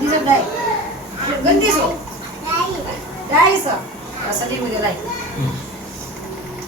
દીસો ડાઈ ગંદી સો ડાઈ સો સડી મુજે લાઈ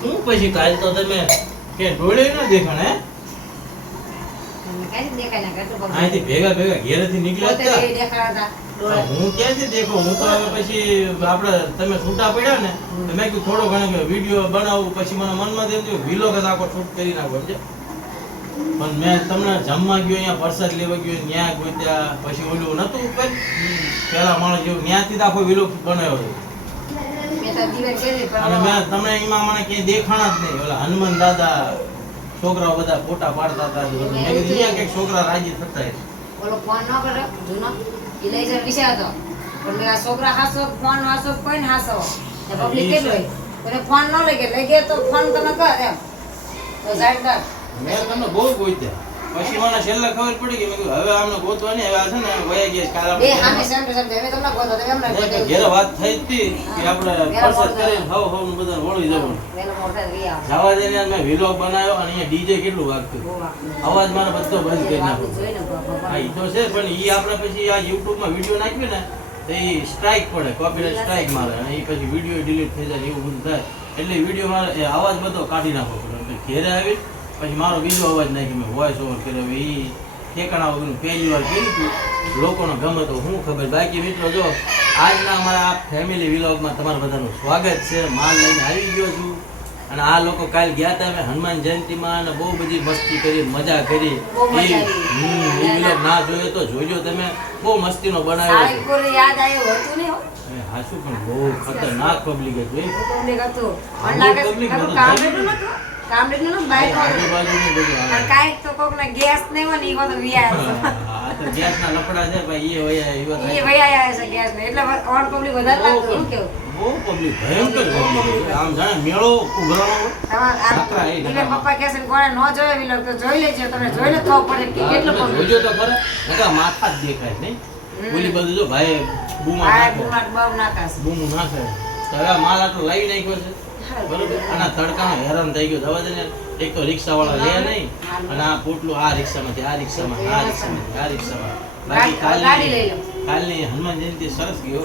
તું પછી કાલ તો તમે કે ડોળે ન દેખાણ હે કાઈ દેખાય ના કરતો આથી ભેગા ભેગા ઘેરેથી નીકળ્યા પોતે હતા દેખાડા હું ક્યાંથી દેખો હું તો હવે પછી આપણે તમે છૂટા પડ્યા ને તો મેં કીધું થોડો ઘણો વિડીયો બનાવું પછી મને મનમાં થયું કે વિલોગ જ આખો શૂટ કરી નાખો સમજે પણ મેં તમને જમવા ગયો અહીંયા પ્રસાદ લેવા ગયો ન્યા ગોત્યા પછી ઓલું નતું ઉપર પેલા માણસ જેવું ન્યાથી જ આખો વિલોગ બનાવ્યો હતો મેં તો દીવા કેરી અને મેં તમને એમાં મને ક્યાંય દેખાણા જ નહીં ઓલા હનુમાન દાદા છોકરાઓ બધા ફોટા પાડતા હતા મેં કીધું અહીંયા કંઈક છોકરા રાજી થતા હશે ઓલો ફોન ન કરે જૂનો ઇલેઝર વિશે હતો પણ આ છોકરા હાસો ફોન હાસો કોઈ ને હાસો એ પબ્લિક કેટલો હોય ફોન ન લઈ ગયા તો ફોન તમે કર એમ તો જાણકાર મેં તમને બહુ ગોત્યા પછી મને છેલ્લે ખબર પડી કે મેં કીધું હવે આમને ગોતવા નહીં હવે આ છે ને વયા ગયા કાલ બે હામે સેમ ટુ સેમ અમે તમને ગોતો તમે એમને ગોતો ઘેરે વાત થઈ હતી કે આપણે પરસાદ કરીને હાવ હાવ નું બધા વળી જવાનું વેલો મોટા રિયા જવા દે ને મેં વિલોગ બનાવ્યો અને અહીંયા ડીજે કેટલું વાગતું અવાજ મારો બધો બંધ કરી નાખ્યો જોઈને હા ઈ તો છે પણ ઈ આપણે પછી આ YouTube માં વિડિયો નાખ્યો ને તો ઈ સ્ટ્રાઇક પડે કોપીરાઇટ સ્ટ્રાઇક મારે અને ઈ પછી વિડિયો ડિલીટ થઈ જાય એવું બધું થાય એટલે વિડિયો મારે એ અવાજ બધો કાઢી નાખવો પડે ઘેરે આવી પછી મારો બીજો અવાજ નાખી મેં વોઇસ ઓવર કર્યો ઈ ઠેકાણા વગરનું પહેલી વાર કર્યું હતું લોકોને ગમે તો હું ખબર બાકી મિત્રો જો આજના અમારા આ ફેમિલી વિલોગમાં તમારા બધાનું સ્વાગત છે માલ લઈને આવી ગયો છું અને આ લોકો કાલ ગયા હતા અમે હનુમાન જયંતીમાં અને બહુ બધી મસ્તી કરી મજા કરી એ વિલોગ ના જોયો તો જોજો તમે બહુ મસ્તીનો બનાવ્યો છે કોને યાદ આવ્યો હતું ને હાસુ પણ બહુ ખતરનાક પબ્લિક હતી પબ્લિક હતું પણ લાગે કામ એટલું નતું કામ એટલું ન બાઈક આજુબાજુની બધું આવે. અને કાઈ તો કોક ને ગેસ ને હોય ને ઈ તો વિયા આ તો ગેસના લફડા છે ભાઈ એ હોય એ વાત ઈ વયા આવે છે ગેસ ને એટલે ઓન પબ્લિક વધારે લાગતું હું કેવું બહુ પબ્લિક ભયંકર public. આમ જાણે મેળો ઉઘરાણો હોય. તમાર આ ઈને પપ્પા કહે છે ને કોણે નો જોયો વિલોગ તો જોઈ લેજો તમે જોઈ લે તો પડે કે કેટલો તમે પબ્લિક જોજો તો ખરા નકા માથા જ દેખાય નહીં ઓલી બધું જો ભાઈ બૂમા આ નાખે બુમાટ બહુ નાકાસ બૂમું નાખે તો હવે માલ આટલો લાવી નાખ્યો છે બરોબર આના તડકામાં હેરાન થઈ ગયો દવા દે એક તો રિક્ષા વાળા લે નહીં અને આ પોટલું આ રિક્ષામાંથી આ રિક્ષામાં આ રિક્ષામાંથી આ રિક્ષામાં બાકી ગાડી લઈ લો કાલની હનુમાન જયંતિ સરસ ગયો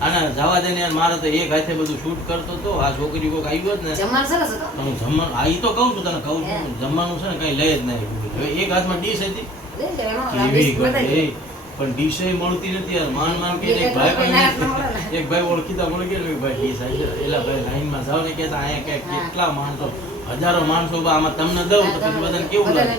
અને જવા દે ને મારે તો એક હાથે બધું શૂટ કરતો તો આ છોકરી કોઈક આવ્યો જ ને જમવાનું સરસ હતો તો હું જમવાનું આ ઈ તો કહું છું તને કહું છું જમવાનું છે ને કઈ લઈ જ નહીં હવે એક હાથમાં ડીશ હતી લઈ લે એનો કેવી રાબીસ બતાઈ ગઈ પણ ડીશ મળતી નથી યાર માન કે એક ભાઈ પણ એક ભાઈ ઓળખીતા મને કે ભાઈ ડીશ આવી છે એલા ભાઈ લાઈનમાં જાવ ને કહેતા અહીંયા કે કેટલા માણસો હજારો માણસો આમાં તમને દઉં તો પછી બધાને કેવું લાગે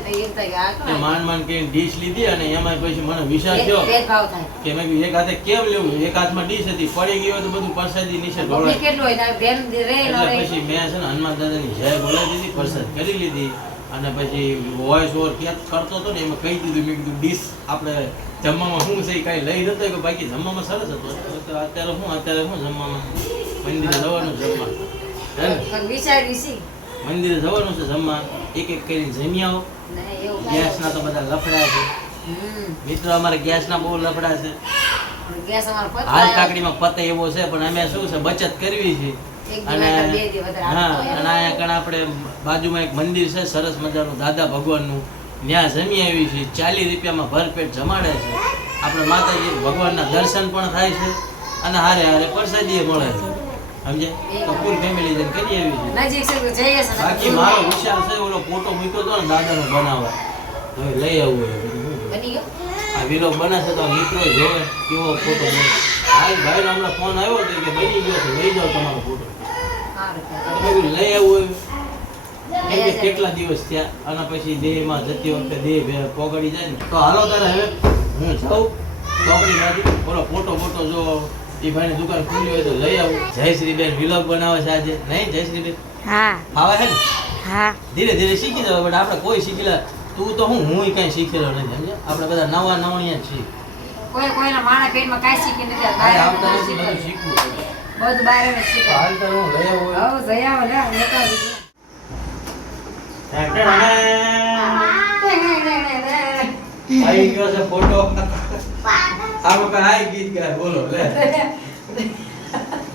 તે માન કે ડીશ લીધી અને એમાં પછી મને વિચાર થયો ભેદભાવ થાય કે મેં કીધું એક હાથે કેમ લેવું એક હાથમાં ડીશ હતી પડી ગઈ હોય તો બધું પ્રસાદી નીચે પબ્લિક ઢોળાય કેટલું હોય તારે બેન રે ન એટલે રે પછી મેં છે ને હનુમાન દાદાની જય બોલાવી દીધી પ્રસાદ કરી લીધી અને પછી વોઇસ ઓવર ક્યાં કરતો હતો ને એમાં કહી દીધું મેં કીધું ડીશ આપણે જમવામાં શું છે કઈ લઈ નતો કે બાકી જમવામાં સરસ હતો અત્યારે શું જમવામાં મંદિરે જવાનું જમવા વિચારી સી મંદિરે જવાનું છે જમવા એક એક કરીને જમી આવો નહીં એવું ગેસના તો બધા લફડા છે મિત્રો અમારે ગેસના બહુ લફડા છે ગેસ અમાર પત હાલ કાકડીમાં પતે એવો છે પણ અમે શું છે બચત કરવી છે એક અને દિવસ બે દિવસ વધારે હા હાલતો હોય. અને અહીંયા કણ આપણે બાજુમાં એક મંદિર છે સરસ મજાનું દાદા ભગવાનનું ત્યાં જમી આવી છે 40 રૂપિયામાં ભરપેટ જમાડે છે આપણે માતાજી ભગવાનના દર્શન પણ થાય છે અને હારે હારે પ્રસાદી મળે છે સમજે તો ફૂલ ફેમિલી જઈને કરી આવી છે નજીક છે તો જઈએ છે ને. બાકી મારો વિચાર છે ઓલો ફોટો મૂક્યો તો ને દાદાનો બનાવવા હવે લઈ આવવું હોય બધું. બની ગયો આ વિલોગ બનાવશે તો મિત્રો જોવે કેવો ફોટો બને હાલ ભાઈનો હમણાં ફોન આવ્યો હતો કે બની ગયો છે લઈ જાઓ તમારો ફોટો સારું તમે કીધું લઈ આવવું હોય કેમ કે કેટલા દિવસ થયા અને પછી દેહમાં જતી વખતે દેહ પોગડી જાય ને તો હાલો તારે હવે હું જાઉં ચોકડી માંથી ઓલો ફોટો જો એ ભાઈની દુકાન ખુલ્લી હોય તો લઈ આવું જયશ્રીબેન વિલોગ બનાવે છે આજે નહીં જયશ્રીબેન હા ફાવે છે ને હા ધીરે ધીરે શીખી જવાય બટ આપણે કોઈ શીખેલા તું તો હું કઈ શીખેલો નથી સમજે આપણે બધા નવા નવણિયા જ છીએ કોઈ કોઈના માણા પેટમાં કાંઈ શીખી નથી આ બહાર આવતા બધું નથી બધું શીખે. શીખવું બધું બહાર જ શીખે હાલ તારે હું લઈ આવું હવ જઈ આવો લે લેતા આવી ગયો છે ફોટો આમ કઈ હાઈ ગીત ગાય બોલો લે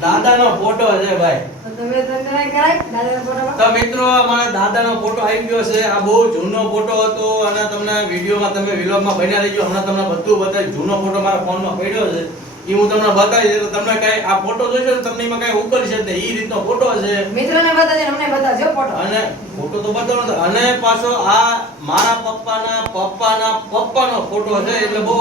દાદાનો ફોટો છે ભાઈ. તો તમે તો કરાય દાદાના ફોટોમાં તો મિત્રો અમારા દાદાનો ફોટો આવી ગયો છે. આ બહુ જૂનો ફોટો હતો અને તમને વિડીયોમાં તમે વિલોગમાં બન્યા રહેજો. હમણાં તમને બધું બતાવી. જૂનો ફોટો મારા ફોનમાં પડ્યો છે એ હું તમને બતાવી દઉં. તમને કઈ આ ફોટો જોઈશે ને તમને એમાં કઈ ઉકલશે જ નહીં. એ રીતનો ફોટો છે. મિત્રોને બતાવજો, અમને બતાવજો ફોટો. અને ફોટો તો બતાવવાનો અને પાછો આ મારા પપ્પાનો ફોટો છે. એટલે બહુ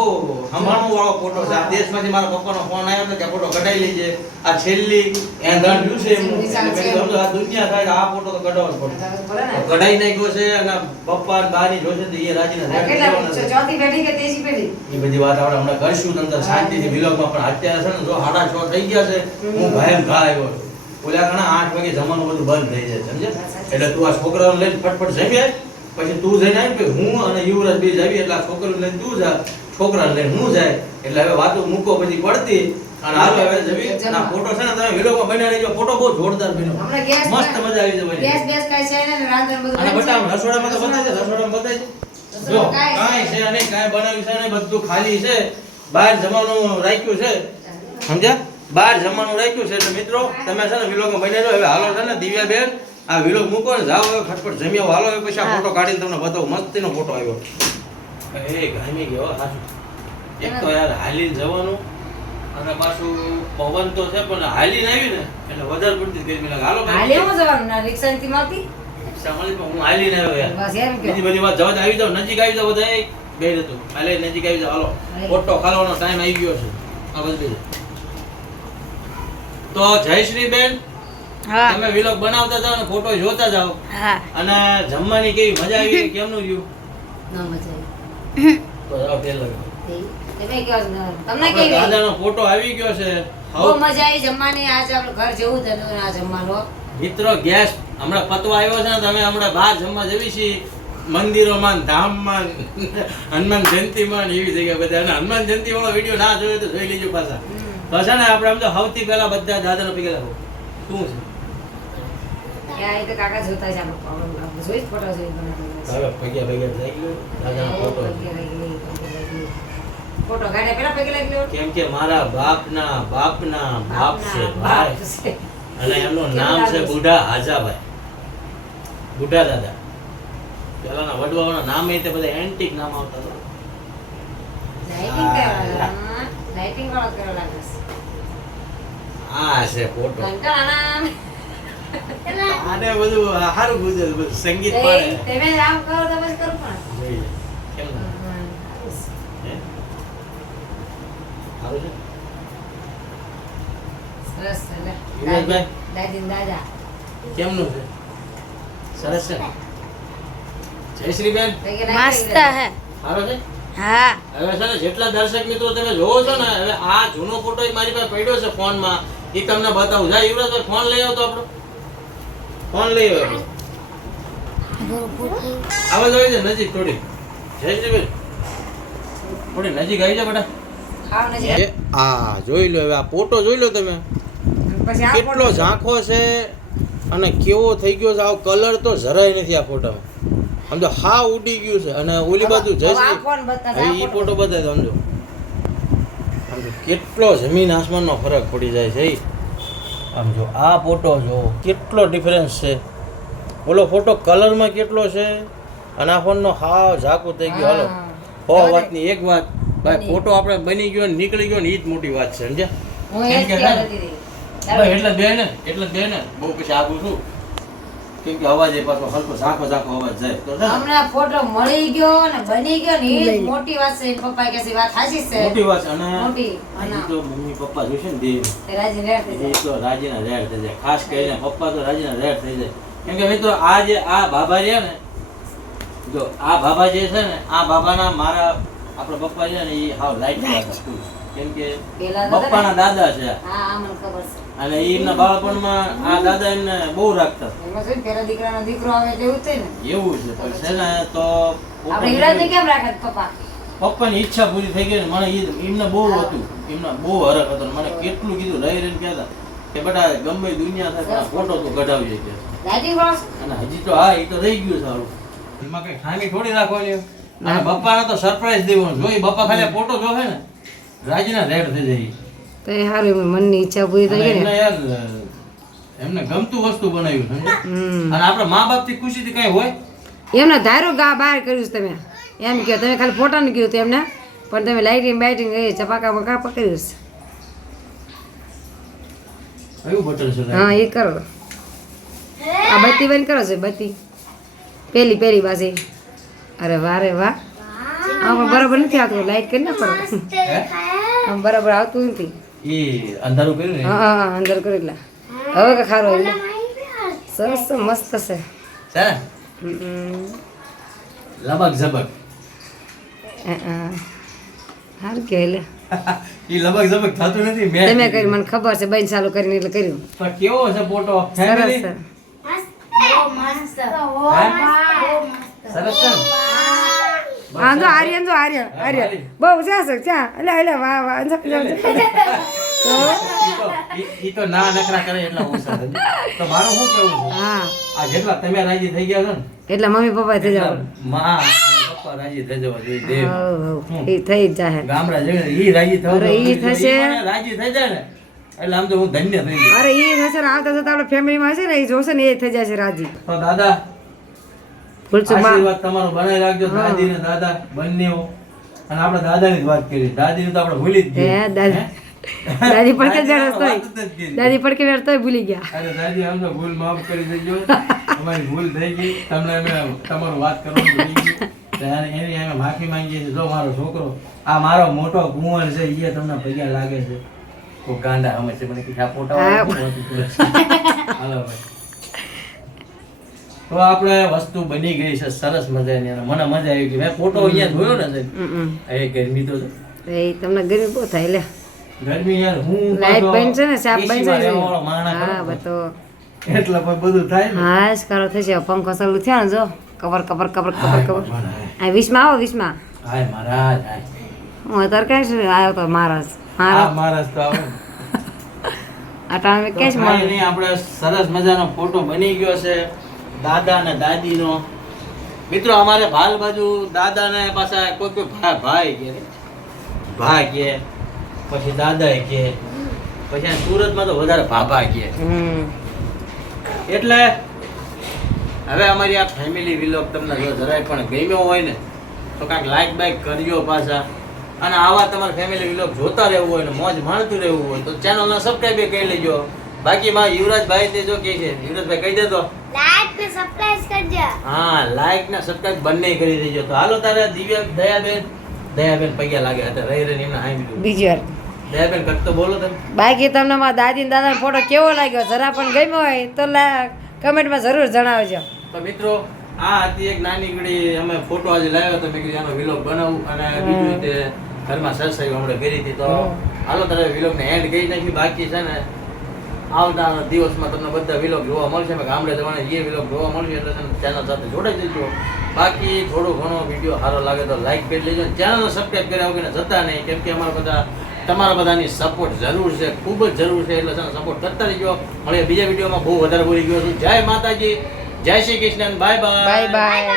સંભાળવું વાળો ફોટો છે. આ દેશમાંથી મારા પપ્પાનો ફોન આવ્યો હતો કે આ ફોટો કઢાઈ લેજે. આ છેલ્લી એ ધન રહ્યું છે એમનું. એટલે મેં કીધું સમજો આ દુનિયા થાય તો આ ફોટો તો કઢાવવો જ પડે. બોલે ને કઢાઈ નાખ્યો છે અને પપ્પા અને બાની જોશે તો એ રાજીના કેટલા ચોથી પેઢી કે ત્રીજી પેઢી? એ બધી વાત આપણે હમણાં કરશું તમને શાંતિથી વિલોગમાં. પણ અત્યારે છે ને જો 6:30 થઈ ગયા છે. હું ભાઈ ઘા આવ્યો છું. ઓલા ઘણા 8 વાગે જમવાનું બધું બંધ થઈ જાય સમજે. એટલે તું આ છોકરાઓને લઈને ફટફટ જમી આય. પછી તું જઈને આવી કે હું અને યુવરાજ બે જાવી. એટલે આ છોકરાને લઈને તું જા, છોકરાને લઈને હું જાય. એટલે હવે વાતો મૂકો બધી પડતી અને હાલો હવે જમી. અને આ ફોટો છે ને તમે વિલોગમાં બનાવી લેજો. ફોટો બહુ જોરદાર બન્યો. હમણાં ગેસ મસ્ત મજા આવી જવાની. ગેસ બેસ કાઈ છે ને રાંધણ બધું અને બંધ છે? બટા રસોડામાં તો બતાવી દે. રસોડામાં બતાવી દે. જો કાંઈ છે નહીં, કાંઈ બનાવ્યું છે નહીં, બધું ખાલી છે. બહાર જમવાનું રાખ્યું છે સમજ્યા. બહાર જમવાનું રાખ્યું છે. એટલે મિત્રો તમે છે ને વિલોગમાં બની જાઓ. હવે હાલો છે ને દિવ્યાબેન આ વિલોગ મૂકો ને જાઓ હવે ફટફટ જમી આવો. હાલો હવે પછી આ ફોટો કાઢીને તમને બતાવું. મસ્તીનો ફોટો આવ્યો. એ ગામી ગયો હાસુ. એક તો યાર હાલીને જવાનું અને પાછું પવન તો છે પણ હાલીને આવી ને એટલે વધારે પડતી ગરમી લાગે. હાલો હાલે હું જવાનું ના રિક્ષાથી મળતી સામાન્ય પણ હું હાલીને આવ્યો યાર. બસ એમ કે બીજી બધી વાત જવા દે. આવી જાઓ, નજીક આવી જાઓ બધા. બે હતું હાલે નજીક આવી જાઓ. હાલો ફોટો ખાલવાનો ટાઈમ આવી ગયો છે. આ બધી તો જયશ્રી બેન હા તમે વિલોગ બનાવતા જાઓ ને ફોટો જોતા જાઓ. હા અને જમવાની કેવી મજા આવી કેમનું રહ્યું ના મજા આવી. તો જાઓ તેલ લગાવો. તમે કયો તમને આપણા કેવી દાદાનો ફોટો આવી ગયો છે. બહુ મજા આવી જમવાની. આજે આપણે ઘર જેવું જ હતું આ જમવાનું. મિત્રો ગેસ હમણાં પતવા આવ્યો છે ને તમે હમણાં બહાર જમવા જવી છીએ મંદિરોમાં ને ધામમાં હનુમાન જયંતિમાં ને એવી જગ્યા બધા. અને હનુમાન જયંતિ વાળો વિડીયો ના જોયો તો જોઈ લેજો પાછા. તો છે ને આપણે આમ તો સૌથી પહેલા બધા દાદાનો પગે લાગો. શું છે ત્યાં એ તો કાકા જોતા છે આપણે જોઈ ફોટો જોઈ બનાવી હવે પગે પગે થઈ ગયો દાદાનો ફોટો. ફોટો કાઢે પેલા પગે લાગી લ્યો. કેમ કે મારા બાપના બાપ છે ભાઈ. અને એમનું નામ છે બુઢા હાજાભાઈ. બુઢા દાદા. પેલાના વડવાઓના નામ એ તે બધા એન્ટિક નામ આવતા હતા. લાઇટિંગ વાળો કેવો લાગે છે? આ છે ફોટો. કંટાળાના. આને બધું સારું ગુજર બધું સંગીત પાડે. તમે આમ કરો તો બસ કરું પણ. જોઈએ. કેમ ના? હે? સારું છે? સરસ છે લે. યુવરાજભાઈ? દાદી ને દાદા. કેમનું છે? સરસ છે? જયશ્રી બેન પગે લાગી મસ્ત ગઈ. હે સારો છે? હા હવે છે ને જેટલા દર્શક મિત્રો તમે જોવો છો ને હવે આ જૂનો ફોટો મારી પાસે પડ્યો છે ફોનમાં. એ તમને બતાવું. જા યુવરાજભાઈ ફોન લઈ આવો તો આપણો. ફોન લઈ આવ્યો. આવાજ આવી જાય નજીક થોડી. જયશ્રીબેન થોડી નજીક આવી જા બેટા. આવ નજીક. આ જોઈ લો હવે આ ફોટો જોઈ લો તમે. પછી આ કેટલો ફોટો. ઝાંખો છે અને કેવો થઈ ગયો છે. આવો કલર તો જરાય નથી આ ફોટામાં. સમજો હા ઉડી ગયું છે. અને ઓલી બાજુ હવે આ જયશ્રી ફોન બતાવે, હવે આ ઈ ફોટો. ફોટો બતાય તો સમજો કેટલો જમીન આસમાનનો ફરક પડી જાય છે. આમ જો આ ફોટો જો કેટલો ડિફરન્સ છે. ઓલો ફોટો કલરમાં કેટલો છે અને આ ફોનનો હાવ ઝાકું થઈ ગયો. હાલો હા. વાતની એક વાત ભાઈ ફોટો આપણે બની ગયો ને નીકળી ગયો ને ઈ જ મોટી વાત છે સમજ્યા. હું એ જ કેમ કે કહેવા જતી રહી. ભાઈ એટલે જ બે ને બહુ પછી આગું છું કેમ કે અવાજ એ પાછો હલકો ઝાંખો અવાજ જાય તો છે ને હમણાં ફોટો મળી ગયો ને બની ગયો ને એ જ મોટી વાત છે. પપ્પા કહે છે વાત સાચી છે. મોટી વાત છે. અને મોટી. હજી તો મમ્મી પપ્પા જોશે ને દેવ તે રાજી રેડ થઈ એ જાય. તો રાજીના ઝેર થઈ જાય. ખાસ કરીને પપ્પા તો રાજીના ઝેર થઈ જાય. કેમ કે મિત્રો આ જે આ બાબા રહ્યા ને જો આ બાબા જે છે ને આ બાબાના મારા આપણા પપ્પા છે ને એ હાવ લાઈટ હતા. કેમ કે પેલા દાદા ને? પપ્પાના દાદા છે હા આ મને ખબર છે. અને એમના બાળપણમાં આ દાદા એમને બહુ રાખતા. એમાં શું પેલા દીકરાનો દીકરો આવે એટલે એવું જ થાય ને. એવું છે પણ છે ને તો આપણે યુવરાજને કેમ રાખે પપ્પા? પપ્પાની ઈચ્છા પૂરી થઈ ગઈ ને મને એમને બહુ હતું. એમના બહુ હરખ હતો ને મને કેટલું કીધું રહી રહીને કહેતા કે બેટા ગમે એ દુનિયા થાય પણ આ ફોટો તો કઢાવજે કે. દાદી વાળો છે? અને હજી તો હા એ તો રહી ગયું સારું. એમાં કઈ ખામી થોડી રાખવાની. અને બપ્પાને તો સરપ્રાઈઝ દેવાનું. જો એ બપ્પા ખાલી ફોટો જોવે ને રાજીના રેડ થઈ જાય. તો એ સારું મનની ઈચ્છા પૂરી થઈ ગઈ એમને ને યાર એમને ગમતું વસ્તુ બનાવ્યું સમજ્યા? હમ અને આપણા મા બાપ થી ખુશીથી કઈ હોય એમને ધારો ગા બહાર કર્યું છે તમે એમ કહો તમે ખાલી ફોટાનું કહ્યું હતું એમને પણ તમે લાઇટિંગ બાઇટિંગ એ ચપાકામાં કાપા કર્યું છે કયું બટન છે હા એ કરો આ બત્તી બંધ કરો છો બત્તી પેલી બાજુ અરે વાહ રે વાહ આમાં બરાબર નથી આવતું લાઈટ કરી ના પડે હે? આમ બરાબર આવતું નથી ઈ અંધારું કર્યું ને હા હા અંદર કરી એટલે હવે કે ખારો એટલે સરસ છે, મસ્ત છે છે ને? હમ. લબક ઝબક સારું કે એટલે ઈ લબક ઝબક થતું નથી મેં તમે કર્યું મને ખબર છે બેન ચાલુ કરીને એટલે કર્યું પણ કેવો છે ફોટો સરસ ફેમિલી છે સરસ છે ને? હા જો આર્યન બહુ છે ચા એટલે વાહ વાહ જો, જો, જો. ઈ તો ના નખરા કરે એટલા ઓછા છે. તો મારું શું કેવું છે હા આ જેટલા તમે રાજી થઈ ગયા છો ને એટલે મમ્મી પપ્પા થઈ જાવ એટલા માં અને પપ્પા રાજી થઈ જવા જોઈએ દેવ. એ થઈ જ જાય ગામડા જઈને ઈ રાજી થવા અરે ઈ થશે. રાજી થઈ જાય ને એટલે આમ તો હું ધન્ય થઈ ગયો. અરે એ થશે ને આવતા જતા આપણે ફેમિલીમાં છે ને એ જોશે ને એ થઈ જાય છે રાજી તો દાદા ભૂલચું માં આશીર્વાદ તમારો બનાવી રાખજો દાદી ને દાદા બંનેઓ. અને આપણે દાદાની જ વાત કરી દાદીને તો આપણે ભૂલી જ હે ગયા. દાદી હે? દાદી પડકે દાદીની જરસ તોય વાત જ નથી કરી. દાદી પડકે વેર તોય ભૂલી ગયા અરે દાદી આમ તો ભૂલ માફ કરી દેજો અમારી ભૂલ થઈ ગઈ તમને અમે તમારું વાત કરવાનું ભૂલી ગયું તો એની અમે માફી માંગીએ છીએ. જો મારો છોકરો આ મારો મોટો કુંવર છે એ તમને પૈયા લાગે છે તો ગાંડા અમે છે મને કીધા ફોટા હાલો ભાઈ તો આપણે વસ્તુ બની ગઈ છે સરસ મજાની અને મને મજા આવી ગઈ મેં ફોટો અહીંયા જોયો ને એ ગરમી તો છે. એ તમને ગરીબ બહુ થાય લે ગરમી યાર હું લાઈટ પાછો બંધ છે ને સાપ બંધ AC માં રહેવાવાળો માણસ છે હા ખરો. બતો એટલે પછી બધું થાય ને હા જ કરો થશે પંખો ચાલુ થયો ને જો કબર કબર કબર કબર હાય કબર ભગવાન, હાય. આ વીસમાં આવો વીસમાં હાય મહારાજ હાય. હું અત્યારે ક્યાં છું આવ્યો તો મહારાજ હા મહારાજ મહારાજ તો આવે ને. આ ટાઈમે તો ક્યાં છે કાંઈ મહારાજ નહીં, આપણે સરસ મજાનો ફોટો બની ગયો છે દાદા અને દાદીનો. મિત્રો અમારે ભાલ બાજુ દાદા ને પાછા કોઈ ભાઈ કે ભા કે પછી દાદા કે પછી આ સુરતમાં તો વધારે ભાભા કે એટલે હવે અમારી આ ફેમિલી વિલોગ તમને જો જરાય પણ ગમ્યો હોય ને તો કાંઈક લાઈક બાઈક કરજો પાછા. અને આવા તમારા ફેમિલી વિલોગ જોતા રહેવું હોય ને મોજ માણતું રહેવું હોય તો ચેનલને સબસ્ક્રાઈબ કરી લેજો. બાકી માં યુવરાજભાઈ તે જો કે છે યુવરાજભાઈ કહી દેતો લાઈક ને સબસ્ક્રાઇબ કરજો. હા લાઈક ને સબસ્ક્રાઇબ બંને કરી દેજો. તો હાલો તારે દયાબેન પૈયા લાગે હતા રહી રહીને એમને હાઈ બીજું બીજી વાર દયાબેન કંઈક તો બોલો તમે. બાકી તમને મારા દાદી ને દાદા ફોટો કેવો લાગ્યો જરા પણ ગમ્યો હોય તો કમેન્ટમાં જરૂર જણાવજો. તો મિત્રો આ હતી એક નાની ગળી અમે ફોટો આજે લાવ્યો તો મેં કીધું આનો વિલોગ બનાવું અને બીજું રીતે ઘરમાં સરસાઈ હમણાં કરી હતી તો હાલો તારે વિલોગને એન્ડ કરી નાખી. બાકી છે ને આવતા દિવસમાં તમને બધા વિલોગ જોવા મળશે. મેં ગામડે જવાના એ વિલોગ જોવા મળશે એટલે તમે ચેનલ સાથે જોડાઈ જજો. બાકી થોડો ઘણો વિડીયો સારો લાગે તો લાઈક કરી લેજો. ચેનલને સબસ્ક્રાઈબ કર્યા વગર જતા નહીં કેમ કે અમારા બધા તમારા બધાની સપોર્ટ જરૂર છે ખૂબ જ જરૂર છે એટલે સપોર્ટ કરતા રહીજો. મળીએ બીજા વિડીયોમાં. બહુ વધારે બોલી ગયો છું. જય માતાજી જય Shri Krishna bye bye bye bye.